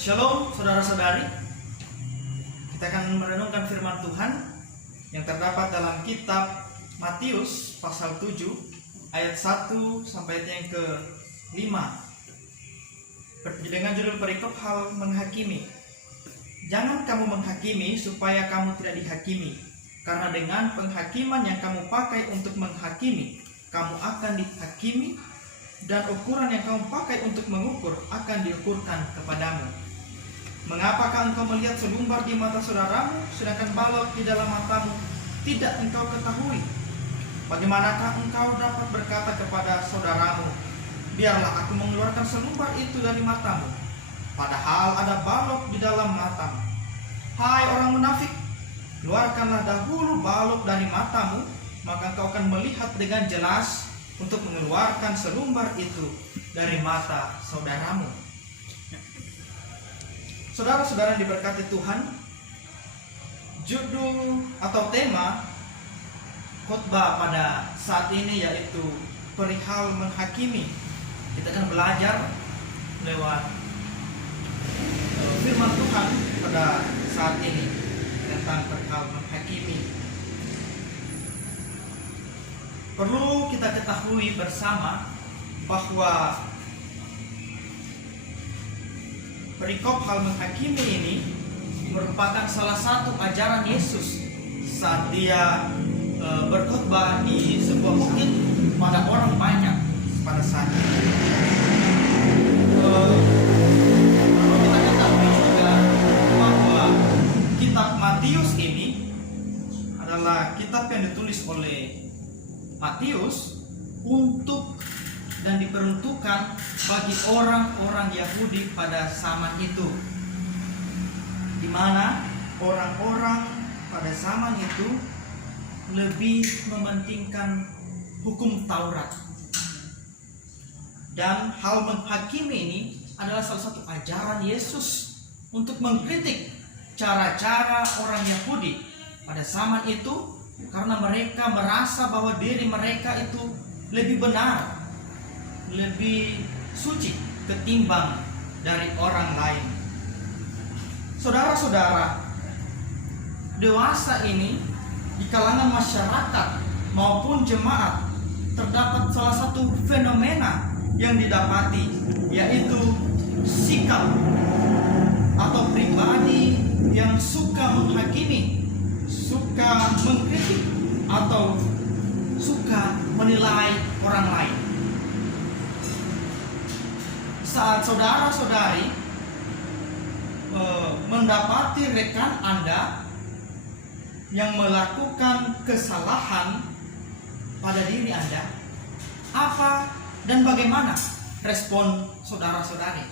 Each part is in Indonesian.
Shalom saudara-saudari. Kita akan merenungkan firman Tuhan yang terdapat dalam kitab Matius pasal 7 ayat 1 sampai ayat yang ke-5 dengan judul perikop hal menghakimi. Jangan kamu menghakimi supaya kamu tidak dihakimi, karena dengan penghakiman yang kamu pakai untuk menghakimi, kamu akan dihakimi, dan ukuran yang kamu pakai untuk mengukur akan diukurkan kepadamu. Mengapakah engkau melihat selumbar di mata saudaramu, sedangkan balok di dalam matamu tidak engkau ketahui? Bagaimanakah engkau dapat berkata kepada saudaramu, biarlah aku mengeluarkan selumbar itu dari matamu, padahal ada balok di dalam matamu? Hai orang munafik, keluarkanlah dahulu balok dari matamu, maka engkau akan melihat dengan jelas untuk mengeluarkan selumbar itu dari mata saudaramu. Saudara-saudara yang diberkati Tuhan, judul atau tema khotbah pada saat ini yaitu perihal menghakimi. Kita akan belajar lewat firman Tuhan pada saat ini tentang perihal menghakimi. Perlu kita ketahui bersama bahwa perikop hal menghakimi ini merupakan salah satu ajaran Yesus saat dia berkhotbah di sebuah bukit pada orang banyak pada saat itu. Kita ketahui juga bahwa kitab Matius ini adalah kitab yang ditulis oleh Matius untuk dan diperuntukkan bagi orang-orang Yahudi pada zaman itu, di mana orang-orang pada zaman itu lebih mementingkan hukum Taurat, dan hal menghakimi ini adalah salah satu ajaran Yesus untuk mengkritik cara-cara orang Yahudi pada zaman itu, karena mereka merasa bahwa diri mereka itu lebih benar, lebih suci ketimbang dari orang lain. Saudara-saudara, dewasa ini di kalangan masyarakat maupun jemaat terdapat salah satu fenomena yang didapati, yaitu sikap atau pribadi yang suka menghakimi, suka mengkritik, atau suka menilai orang lain. Saat saudara-saudari mendapati rekan Anda yang melakukan kesalahan pada diri Anda, apa dan bagaimana respon saudara-saudari?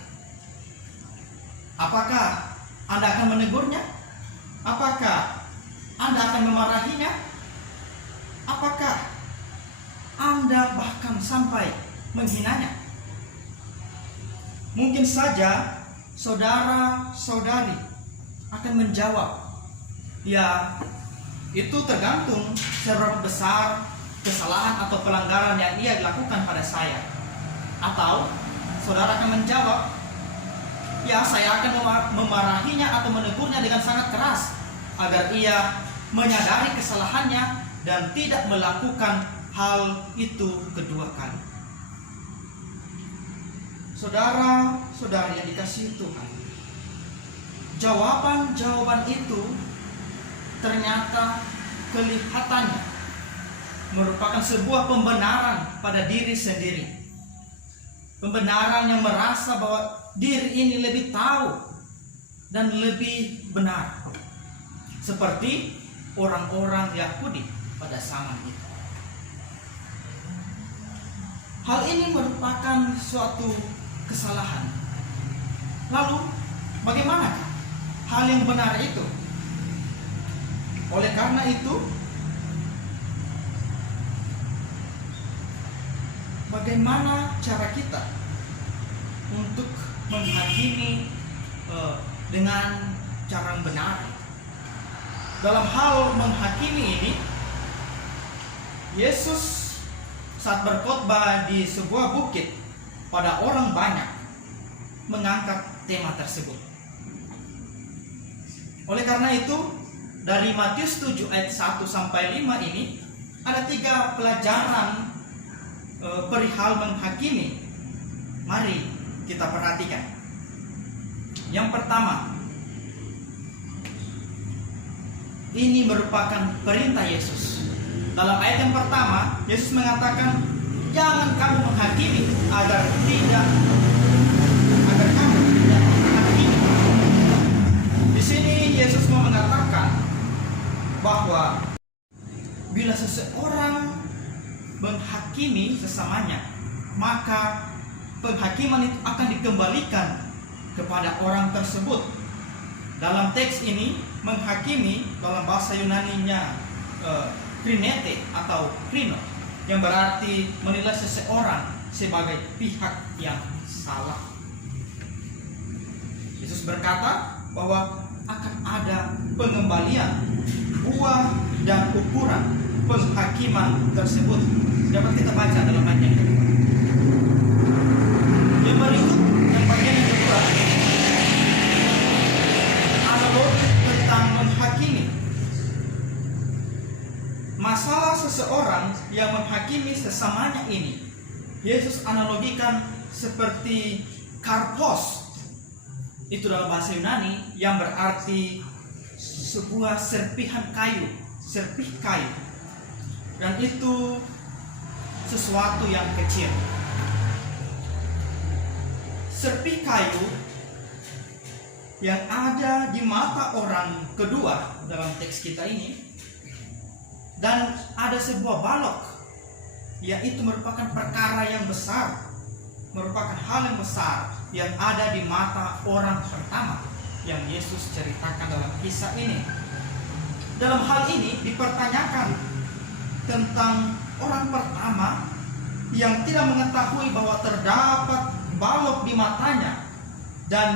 Apakah Anda akan menegurnya? Apakah Anda akan memarahinya? Apakah Anda bahkan sampai menghinanya? Mungkin saja saudara-saudari akan menjawab, ya, itu tergantung seberapa besar kesalahan atau pelanggaran yang ia lakukan pada saya. Atau saudara akan menjawab, ya, saya akan memarahinya atau menegurnya dengan sangat keras agar ia menyadari kesalahannya dan tidak melakukan hal itu kedua kali. Saudara-saudari yang dikasihi Tuhan, jawaban-jawaban itu ternyata kelihatannya merupakan sebuah pembenaran pada diri sendiri. Pembenaran yang merasa bahwa diri ini lebih tahu dan lebih benar, seperti orang-orang Yahudi pada zaman itu. Hal ini merupakan suatu kesalahan. Lalu, bagaimanakah hal yang benar itu? Oleh karena itu, bagaimana cara kita untuk menghakimi dengan cara yang benar? Dalam hal menghakimi ini, Yesus saat berkhotbah di sebuah bukit pada orang banyak mengangkat tema tersebut. Oleh karena itu, dari Matius 7 ayat 1 sampai 5 ini ada 3 pelajaran perihal menghakimi. Mari kita perhatikan. Yang pertama, ini merupakan perintah Yesus. Dalam ayat yang pertama, Yesus mengatakan, jangan kamu menghakimi agar kamu tidak menghakimi. Di sini Yesus mau mengatakan bahwa bila seseorang menghakimi sesamanya, maka penghakiman itu akan dikembalikan kepada orang tersebut. Dalam teks ini, menghakimi dalam bahasa Yunaninya krinete atau krino, yang berarti menilai seseorang sebagai pihak yang salah. Yesus berkata bahwa akan ada pengembalian buah dan ukuran penghakiman tersebut. Dapat kita baca dalam ayat yang kedua. Yang berikut, yang bagian yang kedua, analogi tentang menghakimi. Masalah seseorang yang menghakimi sesamanya ini, Yesus analogikan seperti karpos. Itu dalam bahasa Yunani yang berarti sebuah serpihan kayu, serpih kayu. Dan itu sesuatu yang kecil. Serpih kayu yang ada di mata orang kedua dalam teks kita ini, dan ada sebuah balok, yaitu merupakan perkara yang besar, merupakan hal yang besar yang ada di mata orang pertama yang Yesus ceritakan dalam kisah ini. Dalam hal ini dipertanyakan tentang orang pertama yang tidak mengetahui bahwa terdapat balok di matanya, dan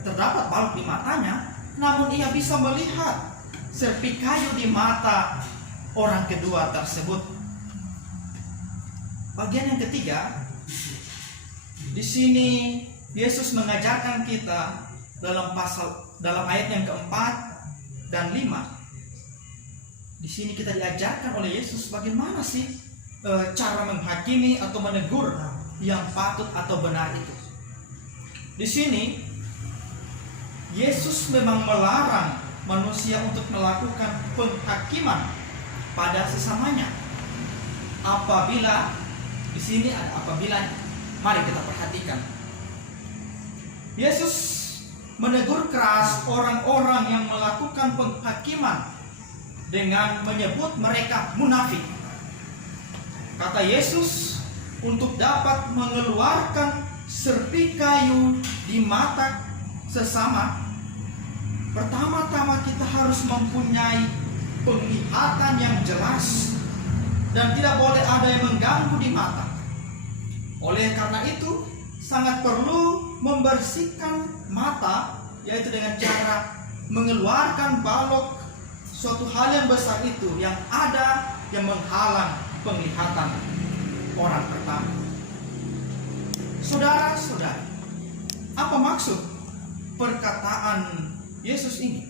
terdapat balok di matanya, namun ia bisa melihat serpih kayu di mata orang kedua tersebut. Bagian yang ketiga, di sini Yesus mengajarkan kita dalam ayat yang keempat dan 5. Di sini kita diajarkan oleh Yesus bagaimana sih cara menghakimi atau menegur yang patut atau benar itu. Di sini Yesus memang melarang manusia untuk melakukan penghakiman pada sesamanya. Apabila di sini ada apabila. Mari kita perhatikan. Yesus menegur keras orang-orang yang melakukan penghakiman dengan menyebut mereka munafik. Kata Yesus, untuk dapat mengeluarkan serpih kayu di mata sesama, pertama-tama kita harus mempunyai penglihatan yang jelas dan tidak boleh ada yang mengganggu di mata. Oleh karena itu, sangat perlu membersihkan mata, yaitu dengan cara mengeluarkan balok suatu hal yang besar itu yang ada yang menghalang penglihatan orang pertama. Saudara-saudara, apa maksud perkataan Yesus ini?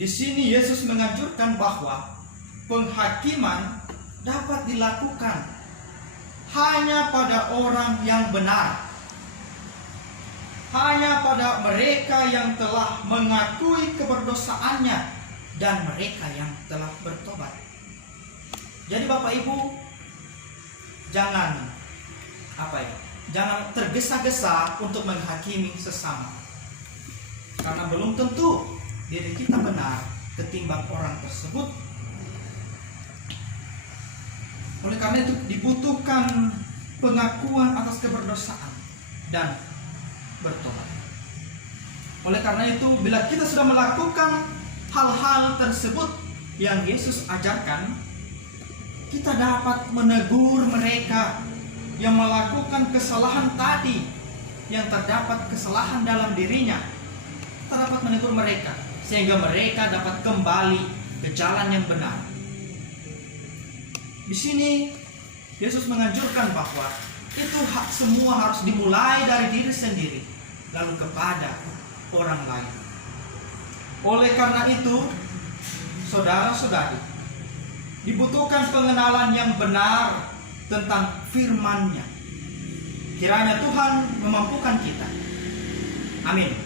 Di sini Yesus menganjurkan bahwa penghakiman dapat dilakukan hanya pada orang yang benar, hanya pada mereka yang telah mengakui keberdosaannya dan mereka yang telah bertobat. Jadi Bapak Ibu, jangan tergesa-gesa untuk menghakimi sesama, karena belum tentu diri kita benar ketimbang orang tersebut. Oleh karena itu dibutuhkan pengakuan atas keberdosaan dan bertobat. Oleh karena itu, bila kita sudah melakukan hal-hal tersebut yang Yesus ajarkan, kita dapat menegur mereka yang melakukan kesalahan tadi, yang terdapat kesalahan dalam dirinya. Kita dapat menegur mereka sehingga mereka dapat kembali ke jalan yang benar. Di sini Yesus menganjurkan bahwa itu semua harus dimulai dari diri sendiri, lalu kepada orang lain. Oleh karena itu, saudara-saudari, dibutuhkan pengenalan yang benar tentang firman-Nya. Kiranya Tuhan memampukan kita. Amin.